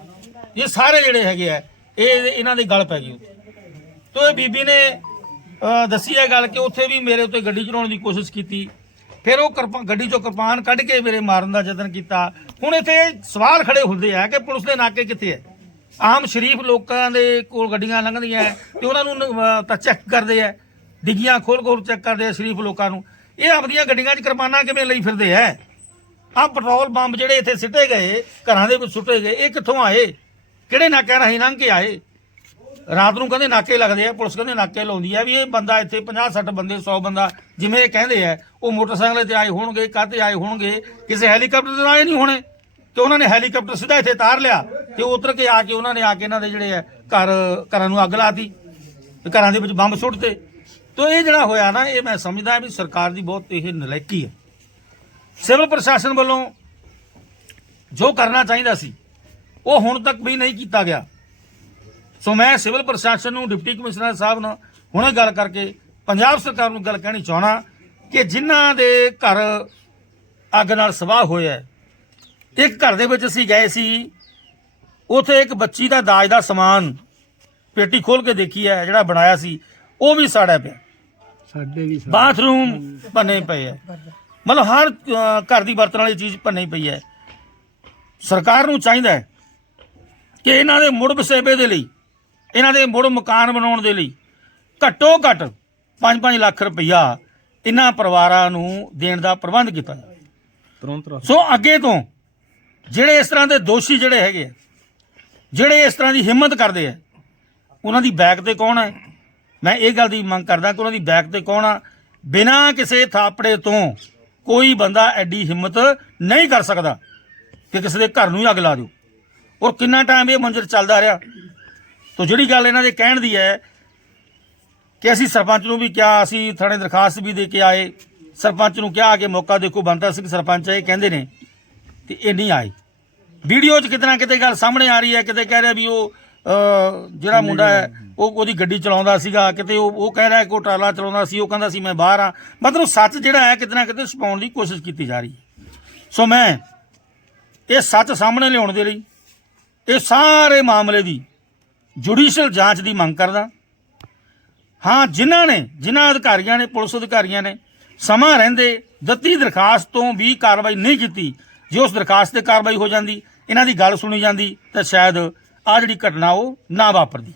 ਇਹ ਸਾਰੇ ਜਿਹੜੇ ਹੈਗੇ ਆ, ਇਹ ਇਹਨਾਂ ਦੇ ਗਲ ਪੈ ਗਏ ਉੱਥੇ। ਤੋ ਇਹ ਬੀਬੀ ਨੇ ਦੱਸੀ ਇਹ ਗੱਲ ਕਿ ਉੱਥੇ ਵੀ ਮੇਰੇ ਉੱਤੇ ਗੱਡੀ ਚਲਾਉਣ ਦੀ ਕੋਸ਼ਿਸ਼ ਕੀਤੀ। ਫਿਰ ਉਹ ਕਿਰਪਾ ਗੱਡੀ ਚੋਂ ਕਿਰਪਾਨ ਕੱਢ ਕੇ ਮੇਰੇ ਮਾਰਨ ਦਾ ਯਤਨ ਕੀਤਾ। ਹੁਣ ਇੱਥੇ ਸਵਾਲ ਖੜੇ ਹੁੰਦੇ ਆ ਕਿ ਪੁਲਿਸ ਦੇ ਨਾਕੇ ਕਿੱਥੇ ਹੈ ਆਮ ਸ਼ਰੀਫ ਲੋਕਾਂ ਦੇ ਕੋਲ ਗੱਡੀਆਂ ਲੰਘਦੀਆਂ ਹੈ ਤੇ ਉਹਨਾਂ ਨੂੰ ਤਾਂ ਚੈੱਕ ਕਰਦੇ ਆ, ਡਿੱਗੀਆਂ ਖੋਲ ਖੋਲ ਚੈੱਕ ਕਰਦੇ ਆ ਸ਼ਰੀਫ ਲੋਕਾਂ ਨੂੰ। ਇਹ ਆਪਦੀਆਂ ਗੱਡੀਆਂ 'ਚ ਕਿਰਪਾਨਾਂ ਕਿਵੇਂ ਲਈ ਫਿਰਦੇ ਆ? ਆ ਪੈਟਰੋਲ ਬੰਬ ਜਿਹੜੇ ਇੱਥੇ ਸਿੱਟੇ ਗਏ, ਘਰਾਂ ਦੇ ਵਿੱਚ ਸੁੱਟੇ ਗਏ, ਇਹ ਕਿੱਥੋਂ ਆਏ? ਕਿਹੜੇ ਨਾਕਿਆਂ ਰਾਹੀਂ ਲੰਘ ਕੇ ਆਏ? ਰਾਤ ਨੂੰ ਕਹਿੰਦੇ ਨਾਕੇ ਲੱਗਦੇ ਆ, ਪੁਲਿਸ ਕਹਿੰਦੇ ਨਾਕੇ ਲਾਉਂਦੀ ਆ ਵੀ ਇਹ ਬੰਦਾ ਇੱਥੇ 50 60 ਬੰਦੇ 100 ਬੰਦਾ, ਜਿਵੇਂ ਇਹ ਕਹਿੰਦੇ ਆ, ਉਹ ਮੋਟਰਸਾਈਕਲ ਤੇ ਆਏ ਹੋਣਗੇ, ਕਾਹਤੇ ਆਏ ਹੋਣਗੇ, ਕਿਸੇ ਹੈਲੀਕਾਪਟਰ ਤੇ ਆਏ ਨਹੀਂ ਹੋਣੇ, ਤੇ ਉਹਨਾਂ ਨੇ ਹੈਲੀਕਾਪਟਰ ਸਿੱਧਾ ਇੱਥੇ ਤਾਰ ਲਿਆ ਤੇ ਉਤਰ ਕੇ ਆ ਕੇ ਉਹਨਾਂ ਨੇ ਆ ਕੇ ਇਹਨਾਂ ਦੇ ਜਿਹੜੇ ਆ ਘਰ, ਘਰਾਂ ਨੂੰ ਅੱਗ ਲਾਤੀ ਤੇ ਘਰਾਂ ਦੇ ਵਿੱਚ ਬੰਬ ਸੁੱਟਤੇ। ਤੋ ਇਹ ਜਿਹੜਾ ਹੋਇਆ ਨਾ, ਇਹ ਮੈਂ ਸਮਝਦਾ ਵੀ ਸਰਕਾਰ ਦੀ ਬਹੁਤ ਇਹ ਨਲਾਇਕੀ ਹੈ ਸਿਵਲ ਪ੍ਰਸ਼ਾਸਨ ਵੱਲੋਂ ਜੋ ਕਰਨਾ ਚਾਹੀਦਾ ਸੀ, ਉਹ ਹੁਣ ਤੱਕ ਵੀ ਨਹੀਂ ਕੀਤਾ ਗਿਆ। ਸੋ ਮੈਂ ਸਿਵਲ ਪ੍ਰਸ਼ਾਸਨ ਨੂੰ ਡਿਪਟੀ ਕਮਿਸ਼ਨਰ ਸਾਹਿਬ ਨਾਲ ਹੁਣੇ ਗੱਲ ਕਰਕੇ ਪੰਜਾਬ ਸਰਕਾਰ ਨੂੰ ਗੱਲ ਕਹਿਣੀ ਚਾਹਣਾ ਕਿ ਜਿਨ੍ਹਾਂ ਦੇ ਘਰ ਅੱਗ ਨਾਲ ਸਵਾਹ ਹੋਇਆ ਇੱਕ ਘਰ ਦੇ ਵਿੱਚ ਅਸੀਂ ਗਏ ਸੀ ਉਥੇ ਇੱਕ ਬੱਚੀ ਦਾ ਦਾਜ ਦਾ ਸਮਾਨ ਪੇਟੀ ਖੋਲ ਕੇ ਦੇਖੀ ਹੈ ਜਿਹੜਾ ਬਣਾਇਆ ਸੀ ਉਹ ਵੀ ਸਾੜਿਆ ਪਿਆ। ਸਾਡੇ ਵੀ ਬਾਥਰੂਮ ਭੰਨੇ ਪਏ ਹੈ। ਮਤਲਬ ਹਰ ਘਰ ਦੀ ਵਰਤਣ ਵਾਲੀ ਚੀਜ਼ ਭੰਨੀ ਪਈ ਹੈ। ਸਰਕਾਰ ਨੂੰ ਚਾਹੀਦਾ ਹੈ ਕਿ ਇਹਨਾਂ ਦੇ ਮੁੜ ਵਸੇਬੇ ਦੇ ਲਈ ਇਹਨਾਂ ਦੇ ਮੁੜ ਮਕਾਨ ਬਣਾਉਣ ਦੇ ਲਈ ਘੱਟੋ ਘੱਟ 5-5 ਲੱਖ ਰੁਪਈਆ ਇਹਨਾਂ ਪਰਿਵਾਰਾਂ ਨੂੰ ਦੇਣ ਦਾ ਪ੍ਰਬੰਧ ਕੀਤਾ ਜਾਵੇ। ਤੁਰੰਤ ਸੋ ਅੱਗੇ ਤੋਂ ਜਿਹੜੇ ਇਸ ਤਰ੍ਹਾਂ ਦੇ ਦੋਸ਼ੀ ਜਿਹੜੇ ਹੈਗੇ ਆ, ਜਿਹੜੇ ਇਸ ਤਰ੍ਹਾਂ ਦੀ ਹਿੰਮਤ ਕਰਦੇ ਆ ਉਹਨਾਂ ਦੀ ਬੈਕ ਤੇ ਕੌਣ ਹੈ ਮੈਂ ਇਹ ਗੱਲ ਦੀ ਮੰਗ ਕਰਦਾ ਕਿ ਉਹਨਾਂ ਦੀ ਬੈਕ ਤੇ ਕੌਣ ਆ? ਬਿਨਾਂ ਕਿਸੇ ਥਾਪੜੇ ਤੋਂ ਕੋਈ ਬੰਦਾ ਐਡੀ ਹਿੰਮਤ ਨਹੀਂ ਕਰ ਸਕਦਾ ਕਿ ਕਿਸੇ ਦੇ ਘਰ ਨੂੰ ਹੀ ਅੱਗ ਲਾ ਦਿਓ। ਔਰ ਕਿੰਨਾ ਟਾਈਮ ਇਹ ਮੰਜ਼ਰ ਚੱਲਦਾ ਰਿਹਾ? ਤੋ ਜਿਹੜੀ ਗੱਲ ਇਹਨਾਂ ਦੇ ਕਹਿਣ ਦੀ ਹੈ ਕਿ ਅਸੀਂ ਸਰਪੰਚ ਨੂੰ ਵੀ ਕਿਹਾ, ਅਸੀਂ ਥਾਣੇ ਦਰਖਾਸਤ ਵੀ ਦੇ ਕੇ ਆਏ। ਸਰਪੰਚ ਨੂੰ ਕਿਹਾ ਕਿ ਮੌਕਾ ਦੇਖੋ ਬੰਦਾ ਸਿੰਘ ਸਰਪੰਚ ਇਹ ਕਹਿੰਦੇ ਨੇ ਤੇ ਇਹ ਨਹੀਂ ਆਏ। ਵੀਡੀਓ 'ਚ ਕਿਤੇ ਨਾ ਕਿਤੇ ਗੱਲ ਸਾਹਮਣੇ ਆ ਰਹੀ ਹੈ, ਕਿਤੇ ਕਹਿ ਰਿਹਾ ਵੀ ਉਹ ਜਿਹੜਾ ਮੁੰਡਾ ਹੈ, ਉਹ ਉਹਦੀ ਗੱਡੀ ਚਲਾਉਂਦਾ ਸੀਗਾ, ਕਿਤੇ ਉਹ ਉਹ ਕਹਿ ਰਿਹਾ ਕਿ ਉਹ ਟਰਾਲਾ ਚਲਾਉਂਦਾ ਸੀ, ਉਹ ਕਹਿੰਦਾ ਸੀ, ਮੈਂ ਬਾਹਰ ਆ। ਮਤਲਬ ਸੱਚ ਜਿਹੜਾ ਹੈ, ਕਿਤੇ ਨਾ ਕਿਤੇ ਛੁਪਾਉਣ ਦੀ ਕੋਸ਼ਿਸ਼ ਕੀਤੀ ਜਾ ਰਹੀ ਹੈ। ਸੋ ਮੈਂ ਇਹ ਸੱਚ ਸਾਹਮਣੇ ਲਿਆਉਣ ਦੇ ਲਈ, ਇਹ ਸਾਰੇ ਮਾਮਲੇ ਦੀ ਜੁਡੀਸ਼ੀਅਲ ਜਾਂਚ ਦੀ ਮੰਗ ਕਰਦਾ। ਹਾਂ, ਜਿਨ੍ਹਾਂ ਨੇ, ਜਿਨ੍ਹਾਂ ਅਧਿਕਾਰੀਆਂ ਨੇ, ਪੁਲਿਸ ਅਧਿਕਾਰੀਆਂ ਨੇ ਸਮਾਂ ਰਹਿੰਦੇ ਦਿੱਤੀ ਦਰਖਾਸਤ ਤੋਂ ਵੀ ਕਾਰਵਾਈ ਨਹੀਂ ਕੀਤੀ, ਜੇ ਉਸ ਦਰਖਾਸਤ ਤੇ ਕਾਰਵਾਈ ਹੋ ਜਾਂਦੀ, ਇਹਨਾਂ ਦੀ ਗੱਲ ਸੁਣੀ ਜਾਂਦੀ, ਤਾਂ ਸ਼ਾਇਦ ਆ ਜਿਹੜੀ ਘਟਨਾ ਉਹ ਨਾ ਵਾਪਰਦੀ।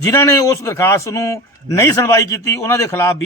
ਜਿਨ੍ਹਾਂ ਨੇ ਉਸ ਦਰਖਾਸਤ ਨੂੰ ਨਹੀਂ ਸੁਣਵਾਈ ਕੀਤੀ, ਉਹਨਾਂ ਦੇ ਖਿਲਾਫ ਵੀ